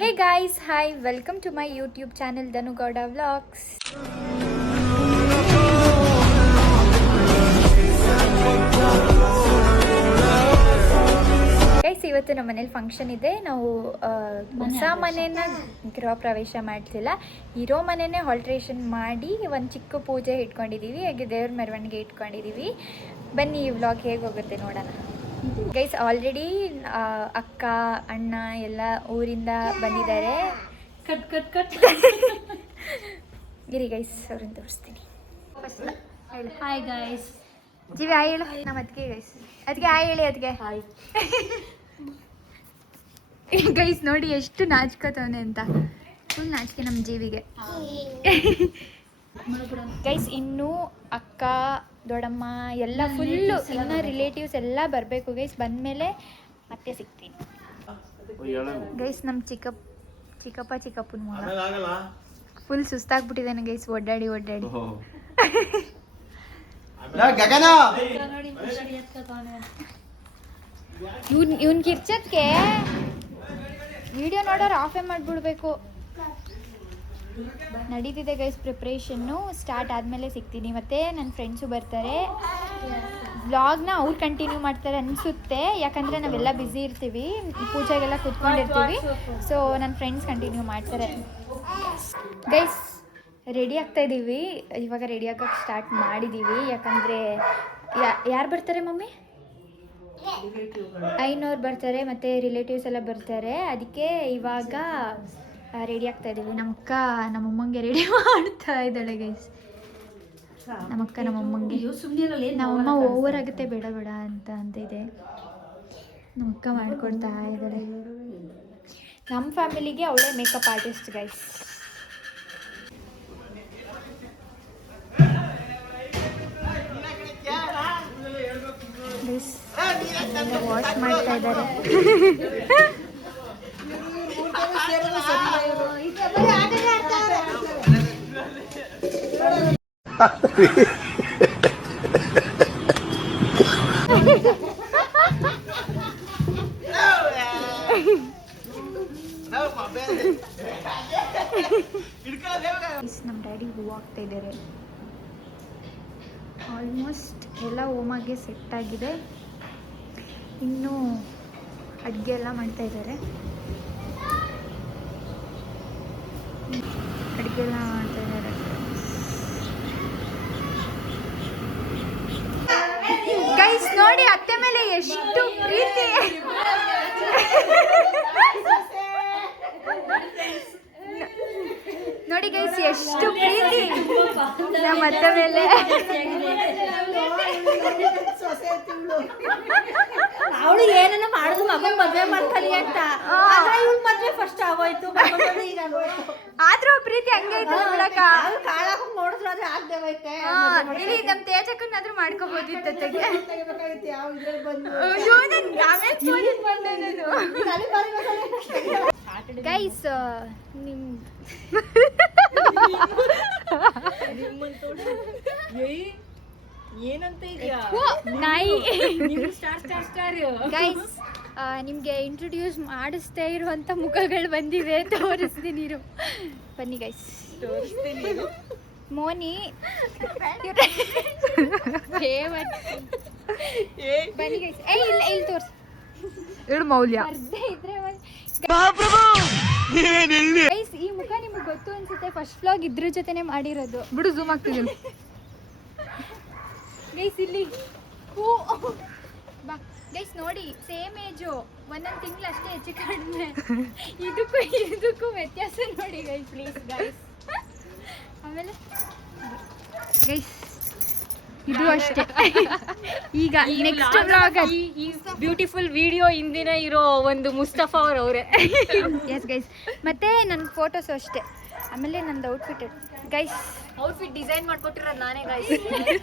Hey guys, hi, welcome to my YouTube channel Danu Gowda Vlogs. Guys ಇವತ್ತು ನಮ್ಮ ಮನೇಲಿ function ಇದೆ. ನಾವು ಹೊಸ ಮನೇನ ಗೃಹ ಪ್ರವೇಶ ಮಾಡ್ತಿಲ್ಲ, ಇರೋ ಮನೆಯೇ ಆಲ್ಟ್ರೇಷನ್ ಮಾಡಿ ಒಂದು ಚಿಕ್ಕ ಪೂಜೆ ಇಟ್ಕೊಂಡಿದ್ದೀವಿ, ಹಾಗೆ ದೇವ್ರ ಮೆರವಣಿಗೆ ಇಟ್ಕೊಂಡಿದ್ದೀವಿ. ಬನ್ನಿ ಈ ವ್ಲಾಗ್ ಹೇಗೆ ಹೋಗುತ್ತೆ ನೋಡೋಣ. ಗೈಸ್ ಆಲ್ರೆಡಿ ಅಕ್ಕ ಅಣ್ಣ ಎಲ್ಲ ಊರಿಂದ ಬಂದಿದ್ದಾರೆ. ಇರಿ ಗೈಸ್ ಅವ್ರನ್ನ ತೋರಿಸ್ತೀನಿ. Hi guys. ಜೀವಿ ಹಾಯ್ ಹೇಳು. ನಮ್ಮ ಅದಕ್ಕೆ ಗೈಸ್ ಅದಕ್ಕೆ ಹಾಯ್ ಹೇಳಿ. ಅದಕ್ಕೆ ಹಾಯ್ ಗೈಸ್ ನೋಡಿ ಎಷ್ಟು ನಾಚ್ಕೋತವನೆ ಅಂತ. ಫುಲ್ ನಾಚಿಕೆ ನಮ್ಮ ಜೀವಿಗೆ. ಗೈಸ್ ಇನ್ನೂ ಅಕ್ಕ ದೊಡ್ಡಮ್ಮ ಎಲ್ಲ ಫುಲ್ಲು ಇನ್ನು ರಿಲೇಟಿವ್ಸ್ ಎಲ್ಲ ಬರಬೇಕು ಗೈಸ್. ಬಂದಮೇಲೆ ಮತ್ತೆ ಸಿಗ್ತೀನಿ ಗೈಸ್. ನಮ್ಮ ಚಿಕ್ಕಪ್ಪನ ಮಗ ಫುಲ್ ಸುಸ್ತಾಗ್ಬಿಟ್ಟಿದ್ದಾನೆ ಗೈಸ್, ಒಡ್ಡಾಡಿ ಇವ್ನ ಕಿರ್ಚದ್ಕೆ ವಿಡಿಯೋ ನೋಡೋರು ಆಫೇ ಮಾಡಿಬಿಡ್ಬೇಕು. ನಡೀತಿದೆ ಗೈಸ್ ಪ್ರಿಪ್ರೇಷನ್ನು. ಸ್ಟಾರ್ಟ್ ಆದಮೇಲೆ ಸಿಗ್ತೀನಿ. ಮತ್ತು ನನ್ನ ಫ್ರೆಂಡ್ಸು ಬರ್ತಾರೆ. ವ್ಲಾಗ್ನ ಅವ್ರು ಕಂಟಿನ್ಯೂ ಮಾಡ್ತಾರೆ ಅನಿಸುತ್ತೆ, ಯಾಕಂದರೆ ನಾವೆಲ್ಲ ಬ್ಯುಸಿ ಇರ್ತೀವಿ, ಪೂಜೆಗೆಲ್ಲ ಕೂತ್ಕೊಂಡಿರ್ತೀವಿ. ಸೊ ನನ್ನ ಫ್ರೆಂಡ್ಸ್ ಕಂಟಿನ್ಯೂ ಮಾಡ್ತಾರೆ. ಗೈಸ್ ರೆಡಿ ಆಗ್ತಾಯಿದ್ದೀವಿ, ಇವಾಗ ರೆಡಿ ಆಗೋಕ್ಕೆ ಸ್ಟಾರ್ಟ್ ಮಾಡಿದ್ದೀವಿ. ಯಾಕಂದರೆ ಯಾರು ಬರ್ತಾರೆ ಮಮ್ಮಿ? ಐನೋರು ಬರ್ತಾರೆ ಮತ್ತು ರಿಲೇಟಿವ್ಸ್ ಎಲ್ಲ ಬರ್ತಾರೆ. ಅದಕ್ಕೆ ಇವಾಗ ರೆಡಿ ಆಗ್ತಾ ಇದ್ದೀವಿ. ನಮ್ಮಕ್ಕ ನಮ್ಮಮ್ಮಂಗೆ ರೆಡಿ ಮಾಡ್ತಾ ಇದ್ದಾಳೆ ಗೈಸ್. ನಮ್ಮಕ್ಕ ನಮ್ಮಮ್ಮಂಗೆ ನಮ್ಮಮ್ಮ ಓವರ್ ಆಗುತ್ತೆ ಬೇಡ ಅಂತ ಇದೆ. ನಮ್ಮಕ್ಕ ಮಾಡ್ಕೊಡ್ತಾ ಇದ್ದಾಳೆ. ನಮ್ಮ ಫ್ಯಾಮಿಲಿಗೆ ಅವಳೇ ಮೇಕಪ್ ಆರ್ಟಿಸ್ಟ್ ಗೈಸ್. ವಾಶ್ ಮಾಡ್ತಾ ಇದ್ದಾರೆ. ನಮ್ಮ ಡ್ಯಾಡಿ ಹೂ ಹಾಕ್ತಾ ಇದ್ದಾರೆ. ಆಲ್ಮೋಸ್ಟ್ ಎಲ್ಲ ಹೋಮಾಗೆ ಸೆಟ್ ಆಗಿದೆ. ಇನ್ನೂ ಅಡುಗೆ ಎಲ್ಲ ಮಾಡ್ತಾ ಇದ್ದಾರೆ. ಗೈಸ್ ನೋಡಿ ಅತ್ತೆ ಮೇಲೆ ಎಷ್ಟು ಪ್ರೀತಿ. ನೋಡಿ ಗೈಸ್ ಎಷ್ಟು ಪ್ರೀತಿ ನಮ್ಮ ಅತ್ತೆ ಮೇಲೆ. ಅವಳು ಏನನ್ನ ಮಾಡುದು ಮಗನ್ ಮದ್ವೆ ಮಾಡ್ಕೊಳ್ಳಿ ಅಂತ, ಇವಳು ಮದ್ವೆ ಫಸ್ಟ್ ಆಗೋಯ್ತು. ಆದ್ರೂ ಪ್ರೀತಿ ಹಂಗೆ ಐತೆ ಬಿಡಕ್ಕ. ನೋಡಿದ್ರೆ ಅದೇ ಆಗ್ದೇವೈತೆ. ಇಲ್ಲಿ ನಮ್ಮ ತೇಜಕ್ಕನ್ನಾದ್ರೂ ಮಾಡ್ಕೋಬೋದಿತ್ತು. ಗೈಸ್ ನಿಮ್ ಏನಂತ ಇದೆಯಾ ನಾಯಿ. ಸ್ಟಾರ್ ಗೈಸ್ ನಿಮಗೆ ಇಂಟ್ರೊಡ್ಯೂಸ್ ಮಾಡಿಸ್ತಾ ಇರುವಂಥ ಮುಖಗಳು ಬಂದಿವೆ, ತೋರಿಸ್ತೀನಿ ಇರು. ಬನ್ನಿ ಗೈಸ್ ತೋರಿಸ್ತೀನಿ. ಮೋನಿ ಬನ್ನಿ ಗೈಸ್. ಇಲ್ಲಿ ತೋರಿಸಿ ಇಡು ಮೌಲ್ಯ. ಗೈಸ್ ಈ ಮುಖ ನಿಮಗೆ ಗೊತ್ತು ಅನ್ಸುತ್ತೆ, ಫಸ್ಟ್ ವ್ಲಾಗ್ ಇದ್ರ ಜೊತೆನೆ ಮಾಡಿರೋದು. ಬಿಡು ಝೂಮ್ ಆಗ್ತಿದ್ದೀನಿ ಗೈಸ್. ಇಲ್ಲಿ ಬಾ ಗೈಸ್ ನೋಡಿ, ಸೇಮ್ ಏಜು, ಒಂದೊಂದು ತಿಂಗಳು ಅಷ್ಟೇ ಹೆಚ್ಚು ಕಡಿಮೆ. ಇದಕ್ಕೂ ವ್ಯತ್ಯಾಸ ನೋಡಿ ಗೈಸ್, ಪ್ಲೀಸ್ ಗೈಸ್. ಆಮೇಲೆ ಗೈಸ್ ಇದು ಅಷ್ಟೇ. ಈಗ ನೆಕ್ಸ್ಟ್ ವ್ಲಾಗ್ ಈ ಬ್ಯೂಟಿಫುಲ್ ವಿಡಿಯೋ ಹಿಂದಿನ ಇರೋ ಒಂದು ಮುಸ್ತಫಾ ಅವರೇ. Yes guys. ಮತ್ತೆ ನನ್ನ ಫೋಟೋಸು ಅಷ್ಟೇ. ಆಮೇಲೆ ನಂದು ಔಟ್ಫಿಟ್ ಗೈಸ್. ಔಟ್ಫಿಟ್ ಡಿಸೈನ್ ಮಾಡ್ಕೊಟ್ಟಿರೋದು ನಾನೇ ಗೈಸ್.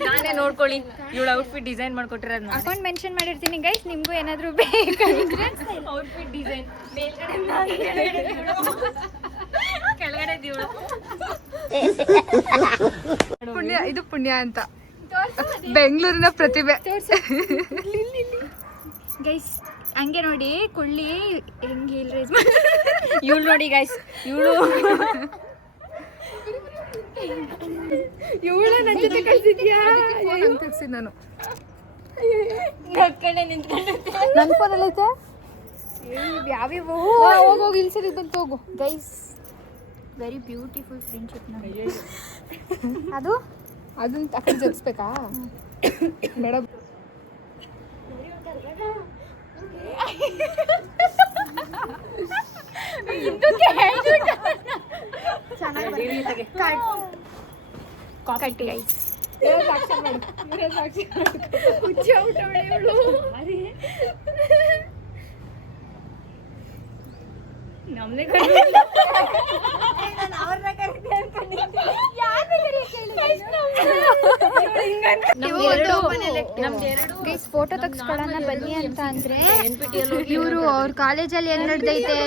ನಾನೇ ನೋಡ್ಕೊಳ್ಳಿ, ಇವಳು ಔಟ್ಫಿಟ್ ಡಿಸೈನ್ ಮಾಡ್ಕೊಟ್ಟಿರೋದು ನಾನು. ಅಕೌಂಟ್ ಮೆನ್ಷನ್ ಮಾಡಿರ್ತೀನಿ ಗೈಸ್, ನಿಮಗೂ ಏನಾದರೂ ಬೇಕಂದ್ರೆ. ಔಟ್ಫಿಟ್ ಡಿಸೈನ್ ಮೇಲ್ಗಡೆ ಕೆಳಗಡೆ ಇವಳು. ಇದು ಪುಣ್ಯ ಅಂತ ಬೆಂಗಳೂರಿನ ಪ್ರತಿಭೆ ಗೈಸ್. ಹಂಗೆ ನೋಡಿ ಕೊಳ್ಳಿ ಹೆಂಗೆ ಹೀಲ್ ರೈಸ್ ಇವಳು ನೋಡಿ ಗೈಸ್, ಇವಳು ನನ್ನ ಜೊತೆ ಕಳ್ಸಿದ್ಯಾ ತೆಗ್ಸಿದ್ ನಾನು ಕಡೆ ನಿಂತ್ಕೊಂಡು ನನ್ನ ಫೋನಲ್ಲಿ ಐತೆ. ಯಾವ್ಯಾವ ಹೋಗಿ ಇಲ್ಲಿ ಸರಿ ಬಂತು ಹೋಗು. ಗೈಸ್ ವೆರಿ ಬ್ಯೂಟಿಫುಲ್ ಫ್ರೆಂಡ್ಶಿಪ್ ಅದು ಅದನ್ನ ತಕ್ಕ ಜಗಿಸ್ಬೇಕಾ ಬೇಡ. ಕಟ್ಟಿ ಗೈಸ್ ನಮ್ನೆ ಗೈಸ್ ಫೋಟೋ ತೆಗ್ಸ್ಕೊಳ್ಳೋಣ ಬನ್ನಿ ಅಂತ ಅಂದ್ರೆ ಇವರು ಅವ್ರ ಕಾಲೇಜಲ್ಲಿ ಏನ್ ನಡೆದೈತೆ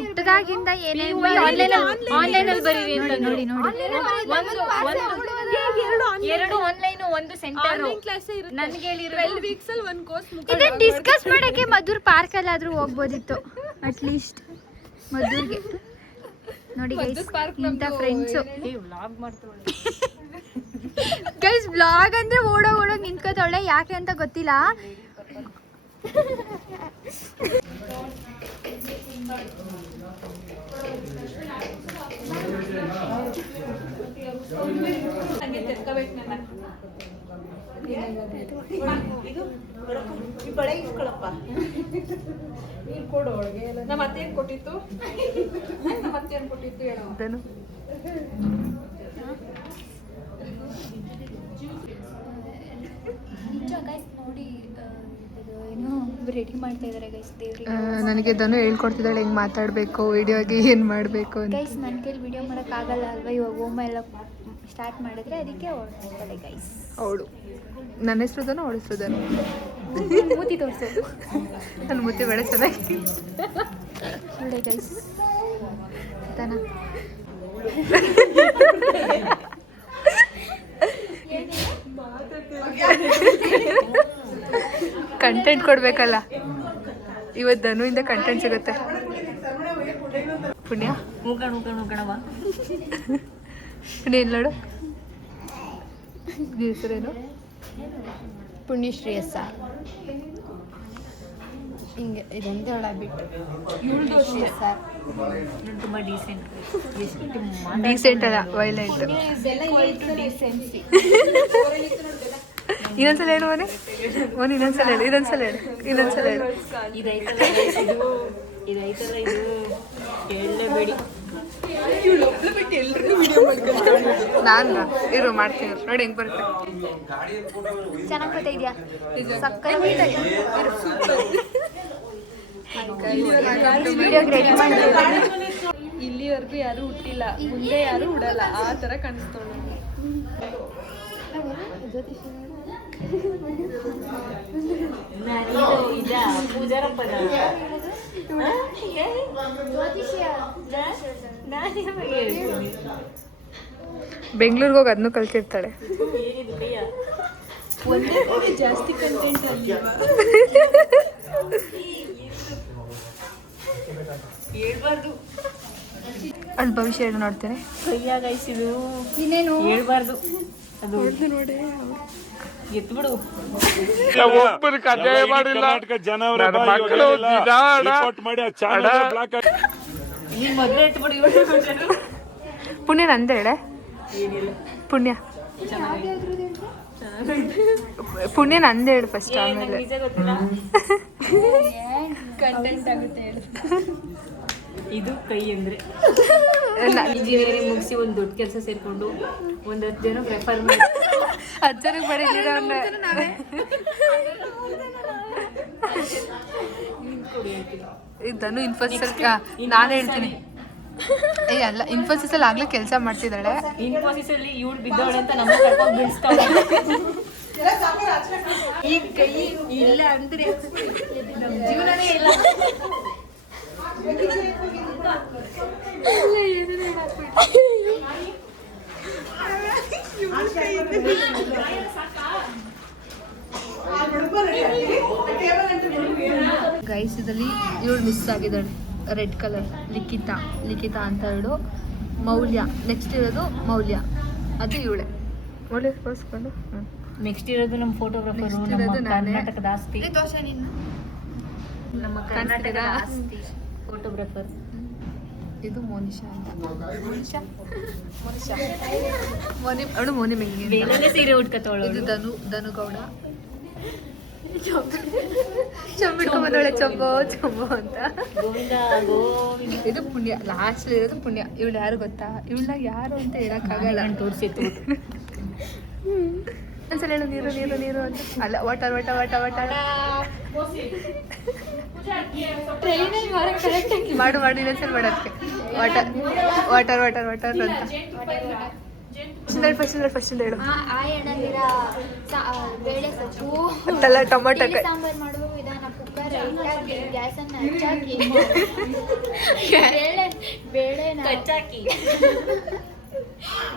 ಹುಟ್ಟದಾಗಿಂದ ಏನೇನು ಆನ್ಲೈನ್ ಅಲ್ಲಿ ಬರೀರಿ ಅಂತ ನೋಡಿ ನೋಡಿ ಎರಡು ಆನ್ಲೈನ್ ಒಂದು ಸೆಂಟರ್ ನನ್ಗೆ 12 ವೀಕ್ಸ್ ಅಲ್ಲಿ ಒಂದು ಕೋರ್ಸ್ ಇದನ್ನ ಡಿಸ್ಕಸ್ ಮಾಡಕ್ಕೆ ಮಧುರ್ ಪಾರ್ಕ್ ಅಲ್ಲಾದ್ರೂ ಹೋಗ್ಬೋದಿತ್ತು ಅಟ್ಲೀಸ್ಟ್ ಮಧುರ್ಗೆ. ನೋಡಿ ಗೈಸ್ ಇಂಥ ಫ್ರೆಂಡ್ಸು ವ್ಲಾಗ್ ಮಾಡ್ತಾಳೆ ಗೈಸ್ ಬ್ಲಾಗ್ ಅಂದ್ರೆ ಓಡೋಗ್ ನಿಂತ್ಕೋತಾಳೆ, ಯಾಕೆ ಅಂತ ಗೊತ್ತಿಲ್ಲ. ನಮ್ಮ ಅತ್ತೆ ಏನ್ ಕೊಟ್ಟಿತ್ತು ಹೇಳೋ. ನೋಡಿ ಏನೋ ರೆಡಿ ಮಾಡ್ತಾ ಇದಾರೆ ಗೈಸ್ ದೇವ್ರಿಗೆ. ನನಗೆ ಧನು ಹೇಳ್ಕೊಡ್ತಿದ್ದಾಳೆ ಹೆಂಗೆ ಮಾತಾಡಬೇಕು, ವಿಡಿಯೋಗೆ ಏನು ಮಾಡಬೇಕು ಅಂತ. ಗೈಸ್ ನನ್ನ ಕೈಲಿ ವಿಡಿಯೋ ಮಾಡೋಕ್ಕಾಗಲ್ಲ ಅಲ್ವಾ, ಇವಾಗ ಹೋಮ ಎಲ್ಲ ಸ್ಟಾರ್ಟ್ ಮಾಡಿದ್ರೆ ಅದಕ್ಕೆ ಹೊರಡ್ತಾಳೆ ಗೈಸ್. ಅವಳು ನನ್ನ ಹೆಸರು ಧನು, ಅವಳ ಹೆಸರು ಧನು. ಮೂತಿ ತೋರಿಸೋದು ನನ್ನ ಮುತ್ತಿ ಬೇಡ ಚೆನ್ನಾಗಿ ಒಳ್ಳೆ ಗೈಸ್ ತಾನ. ಕಂಟೆಂಟ್ ಕೊಡ್ಬೇಕಲ್ಲ, ಇವತ್ತು ಧನುವಿಂದ ಕಂಟೆಂಟ್ ಸಿಗುತ್ತೆ. ಪುಣ್ಯ ಪುಣ್ಯ ಇಲ್ಲ ನೋಡು, ಹೆಸರೇನು? ಪುಣ್ಯಶ್ರೀ ಎಸ್ ಹಿಂಗೆ ಇದೊಂದೇ ಒಳ ಬಿಟ್ಟು ಇವಳು ಸರ್ ತುಂಬ ಡೀಸೆಂಟ್ ಅಲ್ಲ, ವೈಲೆಂಟ್. ಇನ್ನೊಂದ್ಸಲ ಹೇಳು ಮನೆ, ಇನ್ನೊಂದ್ಸಲ ಹೇಳು, ಇನ್ನೊಂದ್ಸಲ ಹೇಳು, ಇನ್ನೊಂದ್ಸಲ ಹೇಳು. ಇದೈತಲ್ಲ ಇದು ಹೇಳಲೇಬೇಡಿ. ನಾನು ಇರು ಮಾಡ್ತೀನಿ ನೋಡಿ ಹೆಂಗ್ ಬರುತ್ತೆ. ಚೆನ್ನಾಗಿ ಬರ್ತಾ ಇದೆಯಾ? ಸಕ್ಕರೆ ವಿಡಿಯೋಗೆ ರೆಡಿ ಮಾಡ್ತೀವಿ. ಇಲ್ಲಿವರೆಗೂ ಯಾರು ಹುಟ್ಟಿಲ್ಲ, ಮುಂದೆ ಯಾರು ಹುಡಲ್ಲ, ಆ ತರ ಕಾಣಿಸ್ತಾಳೆ. ಬೆಂಗಳೂರಿಗೆ ಹೋಗಿ ಅದನ್ನು ಕಲ್ತಿರ್ತಾಳೆ. ಜಾಸ್ತಿ ಕಂಟೆಂಟ್ ಹೇಳ್ಬಾರ್ದು, ಅಲ್ಲಿ ಭವಿಷ್ಯ ಹೇಳಿ ನೋಡ್ತೇನೆ. ಕೈಯಾಗಾಯಿಸಿದು ಇನ್ನೇನು ಹೇಳ್ಬಾರ್ದು, ಅದು ನೋಡಿ ಎತ್ಬಿಡು. ಒಬ್ಬರು ಕಡ್ಡಾಯ ಮಾಡಿಲ್ಲ, ನನ್ನ ಮಕ್ಕಳು ರಿಪೋರ್ಟ್ ಮಾಡಿ ಆ ಚಾನಲ್ ಬ್ಲಾಕ್ ಆಗಿ. ನೀನ್ ಮೊದಲೇ ಎತ್ಬಿಡು. ಪುಣ್ಯ ನಂದು ಹೇಳೆ. ಪುಣ್ಯ ಪುಣ್ಯ ನಂದು ಹೇಳು ಫಸ್ಟ್, ಆಮೇಲೆ ನಿಜ ಗೊತ್ತಿಲ್ಲ. ಕಂಟೆಂಟ್ ಆಗುತ್ತೆ ಹೇಳು. ಇದು ಕೈ ಅಂದ್ರೆ ಇಂಜಿನಿಯರಿಂಗ್ ಮುಗಿಸಿ ಒಂದು ದೊಡ್ಡ ಕೆಲಸ ಸೇರ್ಕೊಂಡು ಒಂದ್ 10 ಜನ ಪ್ರೆಫರ್ ಮಾಡಿ ಅಜ್ಜರಿಗೆ ಬರೀ ಇದನ್ನು ಇನ್ಫೋಸಿಸ್ ನಾನು ಹೇಳ್ತೀನಿ. ಏ ಅಲ್ಲ, ಇನ್ಫೋಸಿಸ್ ಅಲ್ಲಿ ಆಗ್ಲೇ ಕೆಲಸ ಮಾಡ್ತಿದ್ದಾಳೆ. ಇನ್ಫೋಸಿಸ್ ಅಲ್ಲಿ ಇವಳು ಬಿದ್ದವಳೆ ಅಂತ ನಮ್ಮ ಕರ್ಕೊಂಡು ಬಿಡಿಸ್ತಾಳೆ. ಈ ಕೈ ಇಲ್ಲ ಅಂದ್ರೆ ನಮ್ಮ ಜೀವನನೇ ಇಲ್ಲ. ಗೈಸ್ ಇದರಲ್ಲಿ ಇವಳು ಮಿಸ್ ಆಗಿದ್ದಾಳೆ, ರೆಡ್ ಕಲರ್ ಲಿಖಿತ ಅಂತ ಹೇಳು. ಮೌಲ್ಯ ನೆಕ್ಸ್ಟ್ ಇರೋದು ಮೌಲ್ಯ, ಅದು ಇವಳೆ. ಮೌಲ್ಯ ತೋರಿಸ್ಕೊಂಡು ನೆಕ್ಸ್ಟ್ ಇರೋದು ನಮ್ಮ ಫೋಟೋಗ್ರಾಫರು, Next ನಮ್ಮ ಇರೋದು ನಾನೇ. ಕರ್ನಾಟಕದ ಆಸ್ತಿ, ನಮ್ಮ ಕರ್ನಾಟಕದ ಆಸ್ತಿ ಫೋಟೋಗ್ರಾಫರ್. ಇದು ಮೋನಿಶಾ ಅಂತ. ಅವಳು ಮೋನಿ ಮೆಂಗಿ. ಬೇಗನೆ ಸೀರೆ ಉಟ್ಕತ್ತವಳು. ಇದು ಧನುಗೌಡ. ಚಂಬಿಟ್ಕೊಂಡ್ಬಂದವಳೆ ಚಂಬೋ ಅಂತ. ಗೋವಿಂದ ಗೋವಿಂದ. ಇದು ಪುಣ್ಯ, ಲಾಸ್ಟ್ ಇರೋದು ಪುಣ್ಯ. ಇವಳು ಯಾರು ಗೊತ್ತಾ? ಇವಳನ್ನ ಯಾರು ಅಂತ ಹೇಳಕ್ಕಾಗಲ್ಲ. ತೋರಿಸಿತ್ತು. ಒಂದ್ಸಲ ಹೇಳು ನೀರು ಅಂತ. ಅಲ್ಲ ವಾಟರ್. ಮಾಡು ಇನ್ನೊಂದ್ಸಲ ಮಾಡೋದಕ್ಕೆ ವಾಟರ್ ಅಂತ. ಫಸ್ಟ್ ಹೇಳು. ಬೇಳೆ ಸೊಪ್ಪು ಅಂತಲ್ಲ ಟೊಮೊಟೊ ಸಾಂಬಾರ್ ಮಾಡುವ ವಿಧಾನ. ಕುಕ್ಕರ್ ಲೈಟಾಗಿ ಗ್ಯಾಸನ್ನು ಹಚ್ಚಾಕಿ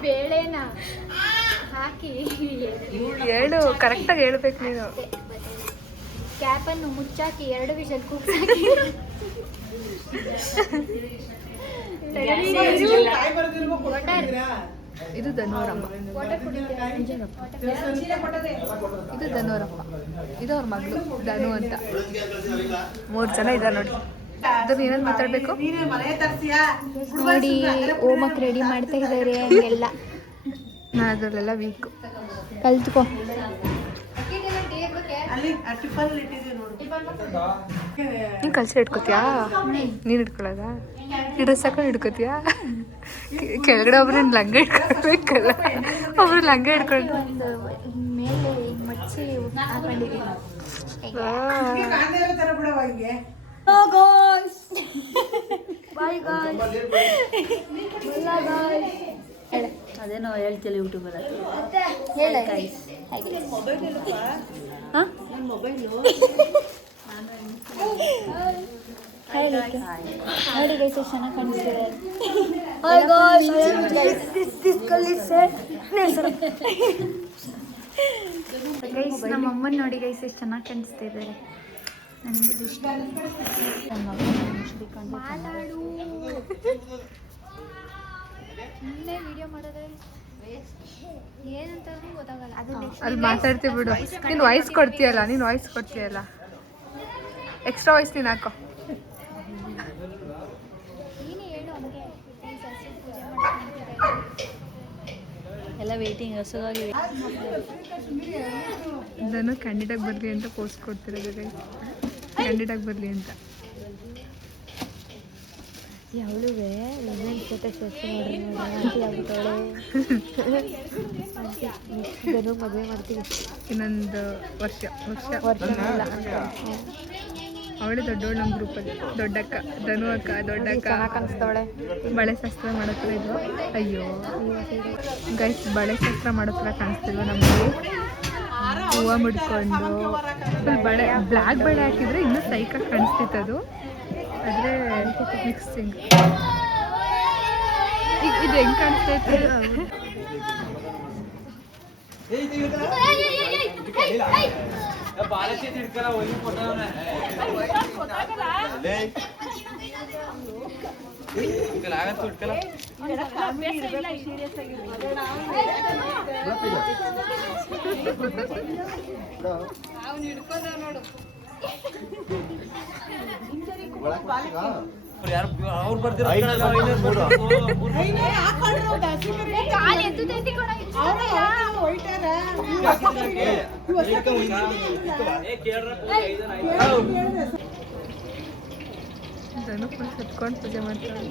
ಬೇಳೆನ ಹಾಕಿ ಹೇಳು, ಕರೆಕ್ಟಾಗಿ ಹೇಳ್ಬೇಕು ನೀನು. ಕ್ಯಾಪನ್ನು ಮುಚ್ಚಾಕಿ 2 ವಿಷಲ್ ಕೂಗ್ಸಾಕಿ ಇದು ಧನುವರಮ್ಮ. ಇದು ಧನುವರಮ್ಮ. ಇದು ಅವ್ರ ಮಗಳು ಧನು ಅಂತ. 3 ಜನ ಇದ್ದಾರೆ ನೋಡಿ. ಅದ್ರ ಏನೇನು ಮಾತಾಡ್ಬೇಕು ನೋಡಿ. ಹೋಮಕ್ಕೆ ರೆಡಿ ಮಾಡ್ತಾ ಇದ್ದಾರೆ ಹಂಗೆಲ್ಲ. ನಾನು ಅದರಲ್ಲೆಲ್ಲ ವೀಕು. ಕಲ್ತ್ಕೊ. ನೀನು ಕಲ್ಸಿ ಇಟ್ಕೋತೀಯಾ? ನೀನು ಇಟ್ಕೊಳ್ಳೋದ? ಈ ಡ್ರೆಸ್ ಹಾಕೊಂಡು ಹಿಡ್ಕೋತೀಯಾ? ಕೆಳಗಡೆ ಒಬ್ರು ಲಂಗ ಇಟ್ಕೊಳ್ಬೇಕಲ್ಲ, ಒಬ್ರು ಲಂಗ ಹಿಡ್ಕೊಂಡು ಮೇಲೆ ಮಚ್ಚಿ ಹಾಕೊಂಡಿದ್ದೀನಿ. ಅದೇನೋ ಹೇಳ್ತಿಲ್ಲ ಯೂಟ್ಯೂಬರ್ ಹೇಳ. ನೋಡಿ ಗೈಸ್ ಎಷ್ಟು ಚೆನ್ನಾಗಿ ಕಾಣಿಸ್ತಿದೆ. ಗೈಸ್ ನಮ್ಮ ಅಮ್ಮನ ನೋಡಿ ಗೈಸ್ ಎಷ್ಟು ಚೆನ್ನಾಗಿ ಕಾಣಿಸ್ತಾ ಇದ್ದಾರೆ. ನನಗೆ ಇಷ್ಟ. ಮಾತಾಡು. ಸುಮ್ಮನೆ ವಿಡಿಯೋ ಮಾಡೋದ್ರೆ ಏನಂತ ಗೊತ್ತಾಗಲ್ಲ. ಅದು ಅಲ್ಲಿ ಮಾತಾಡ್ತೀವಿ ಬಿಡು. ನೀನು ವಾಯ್ಸ್ ಕೊಡ್ತೀಯಲ್ಲ, ಎಕ್ಸ್ಟ್ರಾ ವಾಯ್ಸ್ ನೀನು ಹಾಕೋ. ನೀನು ಹೇಳು ಹಂಗೆ. ಪೂಜೆ ಎಲ್ಲ ವೇಟಿಂಗ್ ಹಸುವಾಗಿ. ಇದನ್ನು ಕ್ಯಾಂಡಿಡಾಗಿ ಬರಲಿ ಅಂತ ಪೋಸ್ಟ್ ಕೊಡ್ತಿರೋದು. ಕ್ಯಾಂಡಿಡಾಗಿ ಬರಲಿ ಅಂತ. ಯಾವಳುವೆ ಲೆಮನ್ ಜೊತೆ ಸ್ವಚ್ಛ ಆಗ್ಬಿಟ್ಟವಳೆ. ಧನು ಮದುವೆ ಮಾಡ್ತೀವಿ ಇನ್ನೊಂದು ವರ್ಷ ಇಲ್ಲ. ಅವಳೇ ದೊಡ್ಡವಳು ನಮ್ಮ ಗ್ರೂಪಲ್ಲಿ. ದೊಡ್ಡಕ್ಕ ಧನು ಅಕ್ಕ, ದೊಡ್ಡಕ್ಕ ಚೆನ್ನಾಗಿ ಕಾಣಿಸ್ತವಳೆ. ಬಳೆ ಶಾಸ್ತ್ರ ಮಾಡೋತ್ರ ಇದ್ರು. ಅಯ್ಯೋ ಗೈಸ್, ಬಳೆ ಶಾಸ್ತ್ರ ಮಾಡೋತ್ರ ಕಾಣಿಸ್ತಿಲ್ವ ನಮಗೆ? ಹೂವು ಮುಡ್ಕೊಂಡು ಫುಲ್ ಬಳೆ, ಬ್ಲ್ಯಾಕ್ ಬಳೆ ಹಾಕಿದ್ರೆ ಇನ್ನೂ ಸೈಕಾಗಿ ಕಾಣಿಸ್ತಿತ್ತು ಅದು. ಆದರೆ ಮಿಕ್ಸಿಂಗ್ ಈಗ ಇದು ಹೆಂಗೆ ಕಾಣಿಸ್ತೈತೆ? ಅವ್ರು ಬರ್ತಿರೋ ಧನು ಫುಲ್ ಸತ್ಕೊಂಡು ಪೂಜೆ ಮಾಡ್ತಾರೆ.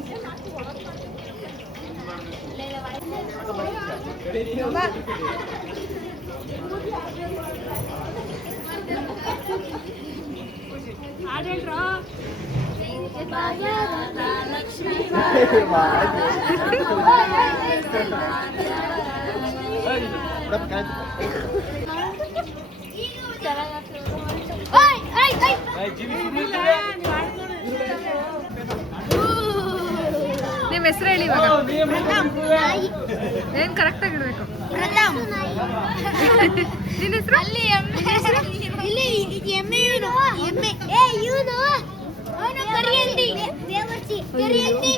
ನಿಮ್ಮ ಹೆಸರು ಹೇಳಿ ಇವಾಗ. ಏನು ಕರೆಕ್ಟಾಗಿ ಇಡಬೇಕು. ನಿನ್ನ ಹೆಸರು? ಇಲ್ಲಿ ಎಮ್ಮೆ ಇವನು ಎಮ್ಮೆ ಏ ಇವನು ಅವನು ಕರಿಯಂದಿ ದೇವರ್ಷಿ ಕರಿಯಂದಿ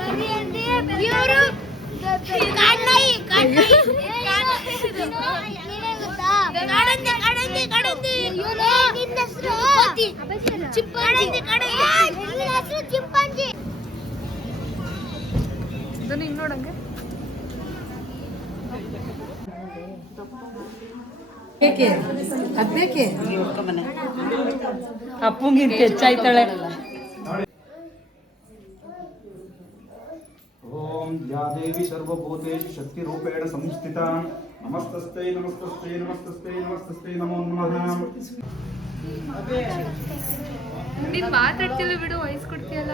ಕರಿಯಂದಿ ಇವರು ಕಾಡ್ನಾಯಿ ನೀನೇ ಗೊತ್ತಾ ಕಾಡಂದಿ ಕಾಡಂದಿ ಕಾಡಂದಿ ಇವನು ನಿನ್ನ ಹೆಸರು ಚಿಂಪಾಂಜಿ ಕಾಡಂದಿ ನಿನ್ನ ಹೆಸರು ಚಿಂಪಾಂಜಿ ಇದನ್ನ ಹಿಂಗ್ ನೋಡಂಗೆ ಅಪ್ಪಂಗಿಂತ ಹೆಚ್ಚಾಯ್ತಾಳೆ ಓಂ ಯಾ ದೇವಿ ಸರ್ವಭೂತೇಷು ಶಕ್ತಿರೂಪೇಣ ಸಂಸ್ಥಿತಾ ನಮಸ್ತಸ್ತೆ ನಮಸ್ತಸ್ತೆ ನಮಸ್ತಸ್ತೆ ನಮಸ್ತಸ್ತೆ ನಮೋ ನಮಃ. ನೀನ್ ಮಾತಾಡ್ತಿಲ್ಲ ಬಿಡು, ವಯಸ್ಸು ಕೊಡ್ತೀಯಲ್ಲ.